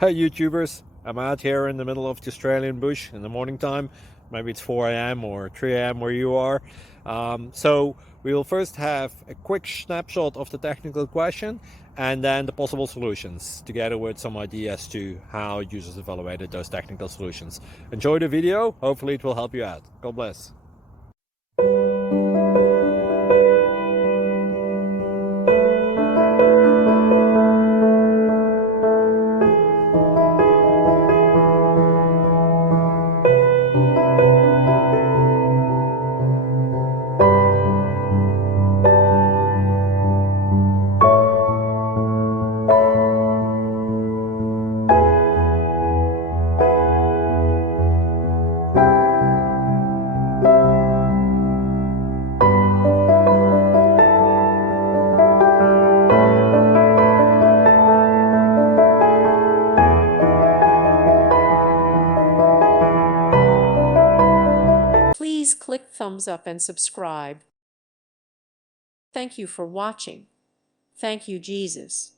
Hey YouTubers, I'm out here in the middle of the Australian bush in the morning time. Maybe it's 4 a.m. or 3 a.m. where you are. So we will first have a quick snapshot of the technical question and then the possible solutions, together with some ideas to how users evaluated those technical solutions. Enjoy the video, hopefully it will help you out. God bless. Please click thumbs up and subscribe. Thank you for watching. Thank you, Jesus.